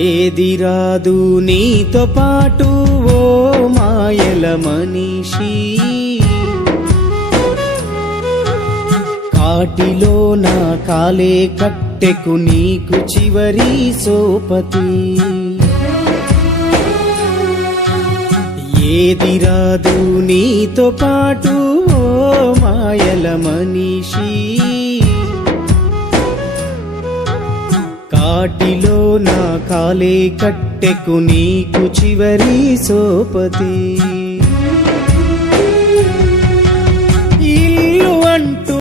ఏది రాదు నీతో పాటు ఓ మాయల మనిషి, కాటిలో నా కాలే కట్టెకు నీకు చివరి సోపతి. ఏది రాదు నీతో పాటు ఓ మాయల మనిషి, కాటిలో నా కాలే కట్టెకు నీకు చివరి సోపతి.